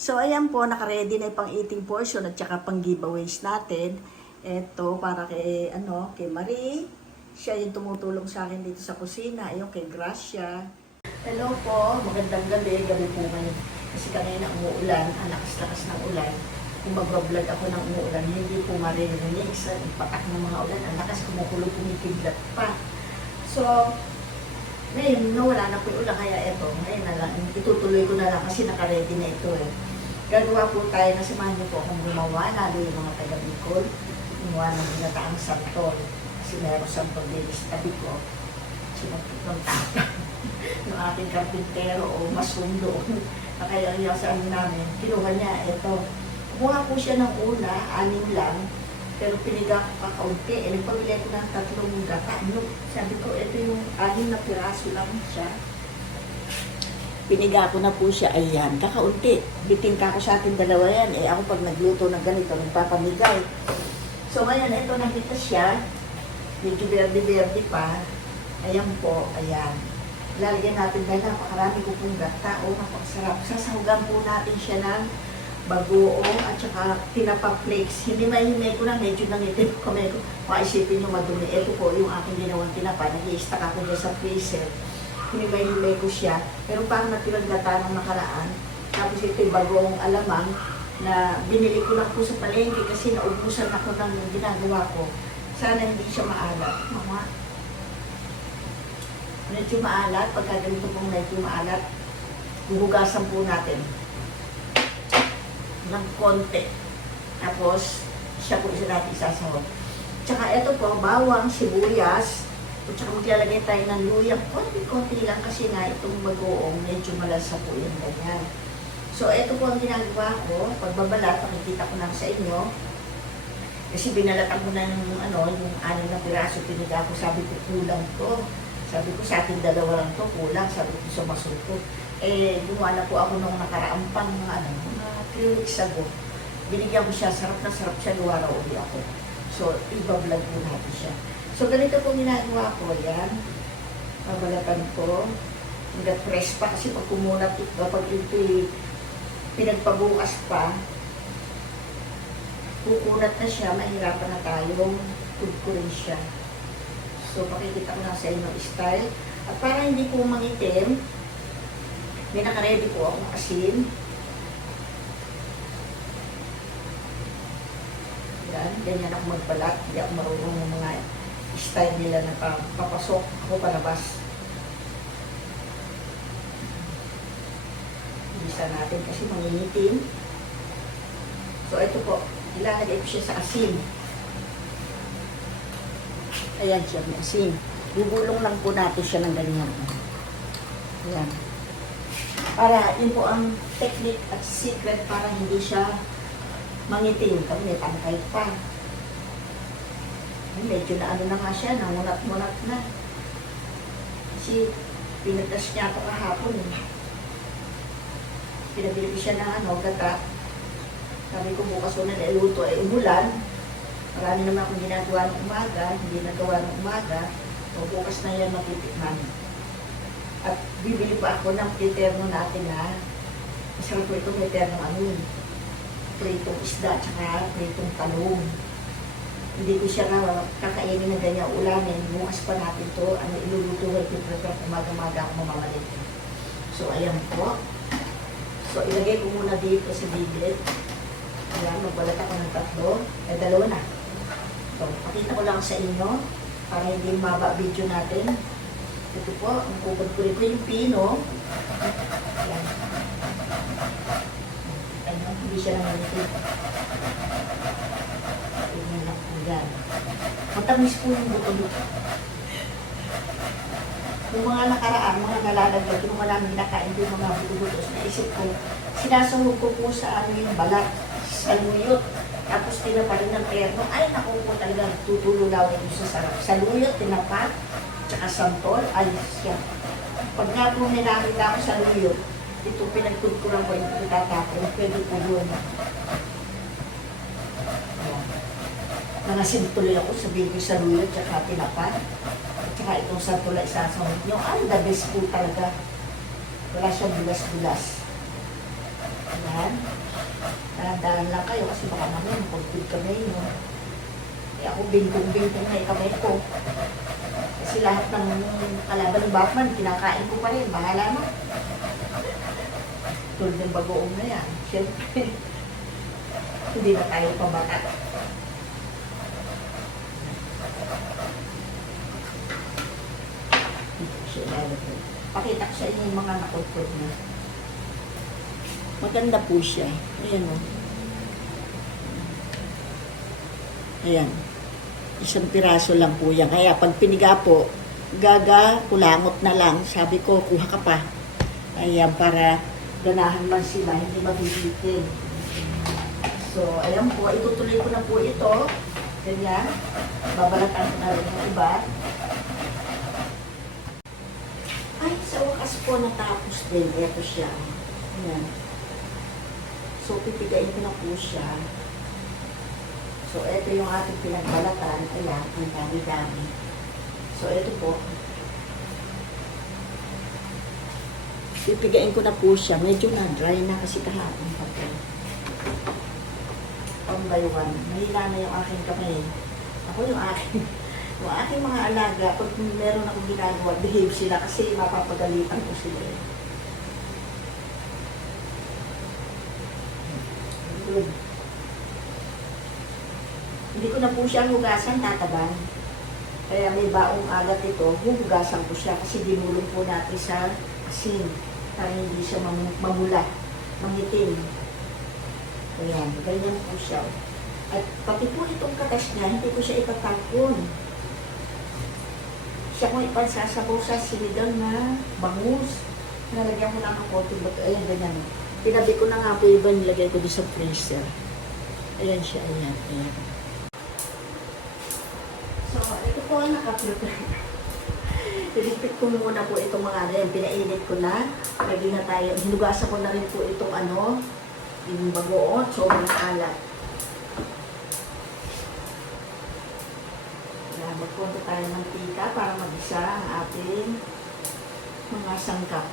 So, ayan po, nakaready na yung pang eating portion at saka pang giveaways natin. Ito, para kay, ano, kay Marie. Siya yung tumutulong sa akin dito sa kusina. Ayun, kay Gracia. Hello po, magandang gabi. Gabi po ngayon. Kasi kanina umuulan, ang lakas-lakas ng ulan. Kung magbablog ako ng umuulan, hindi po maririnig sa patak ng mga ulan. Ang lakas kumukulog, kumikidlat pa. So, ngayon, nawala na po yung ulan, kaya ito, ngayon na lang, itutuloy ko na lang kasi nakaredy na ito eh. Gagawa po tayo, nasamahan niyo po akong gumawa, lalo yung mga taga Bicol, gumawa ng ginataang santol. Kasi meron santol din sa tabi ko. Sinapit ng tata ng ating karpintero o masundo na kaya niya sa ano namin, kinuha niya, ito. Kumuha po siya ng una, anim lang, pero piniga ko pa kaunti. Eh, nagpamili ko ng tatlong gata. No, sabi ko, ito yung anim na piraso lang siya. Piniga ko na po siya, ayan, kakaunti. Biting ka ko sa ating dalawa yan. Eh, ako pag nagluto ng ganito, nagpapamigay. So, ngayon, ito nakita siya. Medyo berde-berde pa. Ayan po, ayan. Lalagyan natin dahil napakarami ko pong gata. O, napakasarap. Sasahugan po natin siya ng bagoong at saka tinapa flakes. Hindi mahimay ko na, medyo nangitin ko kami ko. Maisipin nyo madumi. Ito po yung aking ginawang tinapa. Nag-i-stack ako sa freezer. Hinimay-himay ko siya. Pero parang natirang gata ng nakaraan. Tapos ito yung bagoong alamang na binili ko lang po sa palengke kasi naubusan ako ng ginagawa ko. Sana hindi siya maalat. Mama, medyo maalat. Pagka ganito pong medyo maalat, huhugasan po natin ng konti. Tapos, siya po isa natin isasahog. Tsaka ito po, bawang, sibuyas, at saka maglalagay tayo ng luya. Konti-konti lang kasi nga itong bagoong medyo malasa po yung ganyan. So, ito po ang ginagawa ko. Pagbabalat, pakikita ko lang sa inyo. Kasi binalatan ko na yung, ano, yung anim na piraso, piniga ko, sabi ko, kulang to. Sabi ko, sa ating dalawa lang to, kulang. Sabi ko, sa masuko. Eh, gumawa na po ako nung nakaraang pang, ano, mga 3 weeks ago. Binigyan ko siya, sarap na sarap siya, luwara uli ako. So, iba-vlog po natin siya. So, ganito po ginagawa ko, yan. Pabalatan ko. Hanggat fresh pa, kasi pag kumunat ito, pag ito'y pinagpabukas pa, kukunat na siya, mahirapan na tayong kudkurin siya. So, pakikita ko lang sa inyo style. At para hindi po mangitim, may nakaredy po akong asin. Yan, ganyan ako magbalat. Hindi ako marunong ng mga style nila na pa- papasok ako palabas. Bisa natin kasi mangingitim. So, ito po, ilalagay ko siya sa asin. Ayan siya, may asin. Gugulong lang po natin siya ng ganyan. Ayan. Para, yun po ang technique at secret para hindi siya mangitim. Kami may tangkay pa. Ay, medyo na ano na nga siya, nangunat-munat na. Kasi pinatas niya ako kahapon. eh. Pinabili siya ng ano, gata. Sabi ko bukas ko na niluto ay umulan. Marami naman akong ginagawa ng umaga, hindi nagawa ng umaga. O bukas na yan matitikman. At bibili pa ako ng priterno natin ha. Masarap po itong priterno ano pritong isda, tsaka pritong talong. Hindi ko siya na kakainin ng ganyan ulamin. Bukas pa natin to. Ano, iluluto ko ito. Prepare umaga-maga ako mamamalit. So, ayan po. So, ilagay ko muna dito sa biblit. Ayan, magbalat ako ng tatlo. Eh, dalawa na. So, pakita ko lang sa inyo para hindi maba video natin. Ito po, ang kukudkurin ko yung pino. Ayan. Ayan, hindi siya lang nalipid. Ayan lang po yan. Matamis po yung buto nito. Yung mga nakaraan, mga nalalaglag, yung mga namin nakain yung mga buto-butos, naisip ko, sinasahog ko po sa ano yung balat, sa luyot. Tapos tinapa rin ng perno. Ay, naku po talaga, tutulo daw yung sa sarap. Sa luyot, tinapa, tsaka santol, ay siya. Pag nga po may nakita ko sa luyot, ito pinagtutkuran ko yung itatapon, pwede po yun. Ayan. Nangasin tuloy ako, sabihin ko sa luyot, tsaka tinapa. At saka itong santol ay sasahog nyo. Ay, the best po talaga. Wala siyang bulas-bulas. Ayan. Dahan-dahan lang kayo kasi baka naman pagpig kamay nyo. Eh ako bingkong-bingkong na yung kamay ko. Kasi lahat ng kalaban ng Batman, kinakain ko pa rin. Bahala na. Tulad ng bagoong na yan. Siyempre, hindi na tayo pabaka. Ilalagay. Pakita ko sa inyo yung mga nakutod na. Maganda po siya. Ayan o. Ayan. Isang piraso lang po yan. Kaya pag piniga po, gaga, kulangot na lang. Sabi ko, kuha ka pa. Ayan, para ganahan man sila, hindi mabibitin. So, ayan po, itutuloy ko na po ito. Ganyan. Babalatan ko na rin yung iba. Ay, sa wakas po natapos din. Ito siya. Ayan. So, pipigain ko na po siya. So, ito yung ating pinagbalatan. Ayan, ang dami-dami. So, ito po. Pipigain ko na po siya. Medyo na-dry na kasi kahapon pa po. By one. Mahila na yung aking kamay. Ako yung aking, yung aking mga alaga, pag meron akong ginagawa, behave sila kasi mapapagalitan ko sila. eh. Good. Hindi ko na po siya hugasan, tatabang. Kaya may baong agat ito, huhugasan ko siya kasi dinulong po natin sa asin para hindi siya mam- mamula, mangitim. Ayan, ganyan po siya. At pati po itong katas niya, hindi ko siya itatapon. Siya ko ipansasabaw sa sinigang na bangus. Nalagyan ko na ng konting bato. Ayan, ganyan. Pinabi ko na nga po iba, nilagay ko doon sa freezer. Ayan siya, ayan, ayan. So, ito po ang naka-prepare. Ilipit ko muna po itong mga ano. Pinainit ko na. Pwede na tayo. Hinugasan ko na rin po itong ano, yung bagoong. Sobrang alat. Magpunta tayo ng tika para mag-isa ang ating mga sangkap.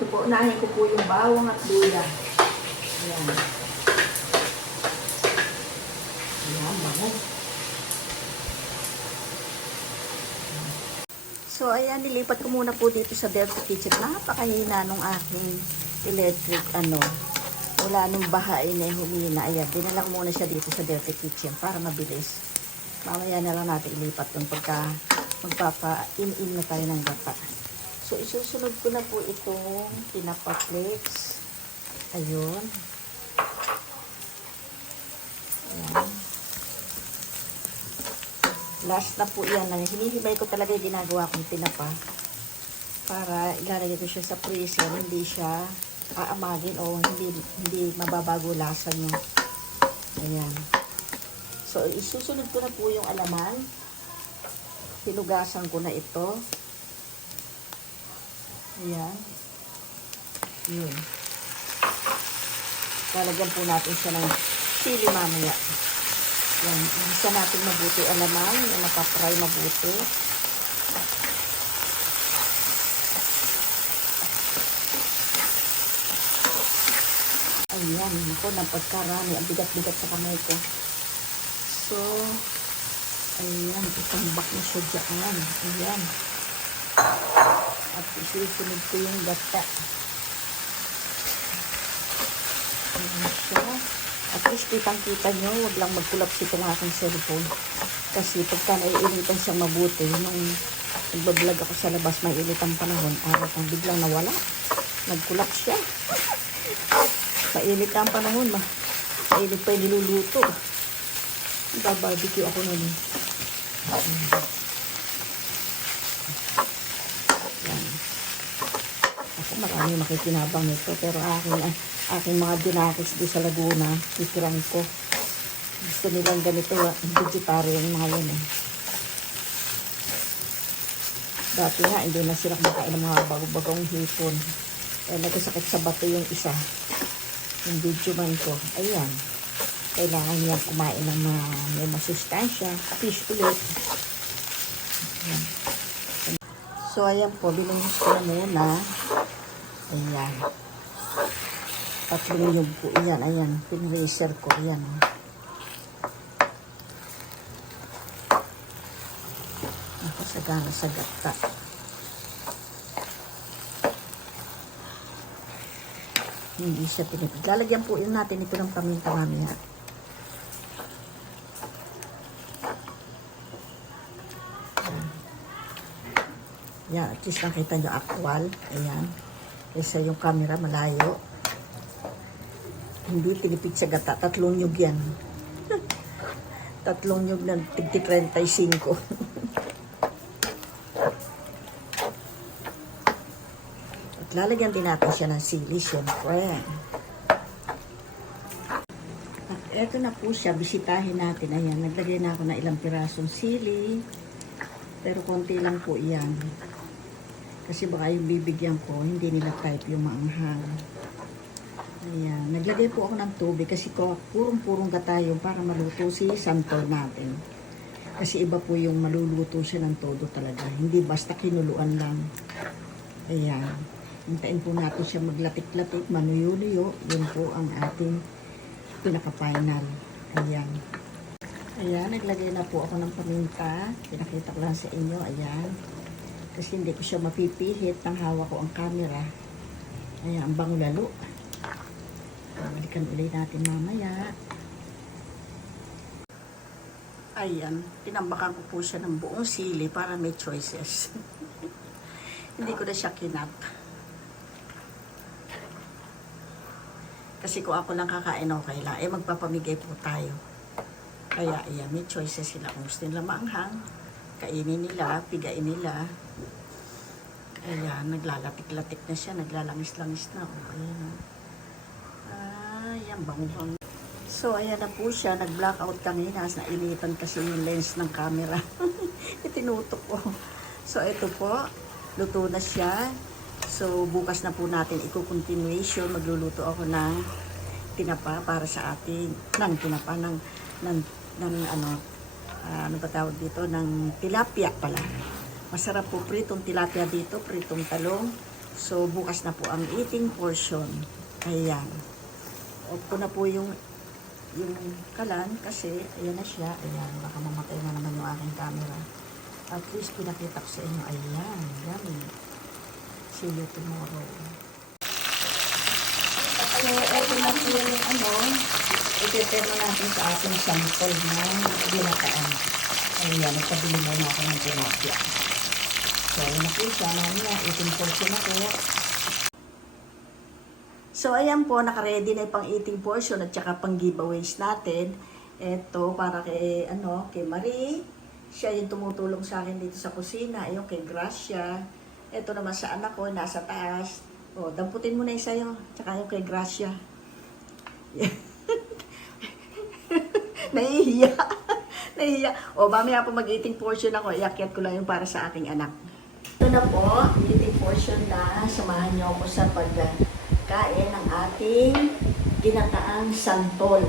Ito po, ko po yung bawang at luya. Ayan. Ayan, bango. So, ayan, nilipat ko muna po dito sa Delta Kitchen. Napakahina nung aking electric, ano, wala nung bahain na humina. Ayan, dinala ko muna siya dito sa Delta Kitchen para mabilis. Mamaya na lang natin ilipat yung pagka magpapa-in-in na tayo ng gata. So, isusunod ko na po itong tinapa flakes. Ayun. Ayan. Last na po yan. Hinihimay ko talaga yung ginagawa kong tinapa. Para ilalagay ko siya sa freezer. Hindi siya aamagin o hindi, hindi mababago lasa niya. Ayan. So, isusunod ko na po yung alaman. Hinugasan ko na ito. Ayan. Yun. Lalagyan po natin siya ng chili mamaya. Yan. Isa natin mabuti alaman. Yung napapry mabuti. Ayan. Ako, napagkarami. Ang bigat-bigat sa kamay ko. So, ayan. Itambak na siya dyan. Ayan. At isusunod ko yung gata. Ayan siya. At least kitang-kita nyo, wag lang magkulaps itong aking cellphone. Kasi pagka naiinitan siyang mabuti, nung nagbablog ako sa labas, may init ang panahon, araw kang biglang nawala. Nagkulaps siya. Mainit ang panahon, ma. Mainit pa yung niluluto. Babarbecue ako nun. eh. Yan. Ako marami makikinabang nito, pero aking, ah, aking mga dinakis di sa Laguna, titiran ko. Gusto nilang ganito, ah, vegetarian mga yun eh. Dati nga, hindi na sila kumakain ng mga bago-bagong hipon. Eh, nagkasakit sa bato yung isa. Yung video man ko. Ayan. Kailangan niya kumain ng mga may masustansya. Fish ulit. Ayan. So, ayan po. Binuhos ko na muna. Ayan. Tatlong nyug po yan. Ayan, pinracer ko. Ayan. Ako sagana sa gata. hindi siya tinipid. Lalagyan po natin ito ng paminta mamaya. Yan, at least nakita nyo actual. Ayan. Kaysa yung camera malayo. Hindi tinipid sa gata. Tatlong nyug yan. Tatlong nyug ng tig-35. lalagyan din natin siya ng sili, syempre. At eto na po siya, bisitahin natin. Ayan, naglagay na ako ng ilang pirasong sili. Pero konti lang po yan. Kasi baka yung bibigyan ko, hindi nila type yung maanghang. Ayan, naglagay po ako ng tubig kasi purong-purong gatayo para maluto si santol natin. Kasi iba po yung maluluto siya ng todo talaga. Hindi basta kinuluan lang. Ayan. Hintayin po natin siya maglatik-latik, manuyo-nuyo. Yun po ang ating pinaka-final. Ayan. Ayan, naglagay na po ako ng paminta. Pinakita ko lang sa inyo. Ayan. Kasi hindi ko siya mapipihit nang hawak ko ang camera. Ayan, ang bango lalo. Balikan ulit natin mamaya. Ayan, tinambakan ko po siya ng buong sili para may choices. hindi ko na siya kinat. Kasi kung ako lang kakain, okay lang. Eh, magpapamigay po tayo. Kaya, ayan, may choices sila. Kung gusto nila maanghang, kainin nila, pigain nila. Ayan, naglalatik-latik na siya, naglalangis-langis na. Oh, ayan, bango-bango. So, ayan na po siya. Nag-blackout kanina. Nainitan kasi yung lens ng camera. Itinutok ko. So, ito po. Luto na siya. So, bukas na po natin i-continuation. Magluluto ako ng tinapa para sa ating, ng tinapa, ng, ng, ng ano, ah, ano ba tawag dito, ng tilapia pala. Masarap po pritong tilapia dito, pritong talong. So, bukas na po ang eating portion. Ayan. Off na po yung yung kalan kasi ayan na siya. Ayan, baka mamatay na naman yung aking camera. At least pinakita ko sa inyo. Ayan, yummy. See you tomorrow. So, eto na po yung ano, ipipero natin sa ating sample na ginataan. Ayan, nagpabili muna ako ng tilapia. So, ayan na po siya. Mamaya, eating portion ako. So, ayan po, nakaready na yung pang eating portion at saka pang giveaways natin. Ito, para kay, ano, kay Marie. Siya yung tumutulong sa akin dito sa kusina. Ayun, kay Gracia. Ito naman sa anak ko, nasa taas. O, damputin mo na yung sa'yo. Tsaka yung kay Gracia. Nahihiya. Nahihiya. O, mamaya po mag-eating portion ako. Iakyat ko lang yung para sa aking anak. Ito na po, eating portion na. Samahan niyo ako sa pagkain ng ating ginataang santol.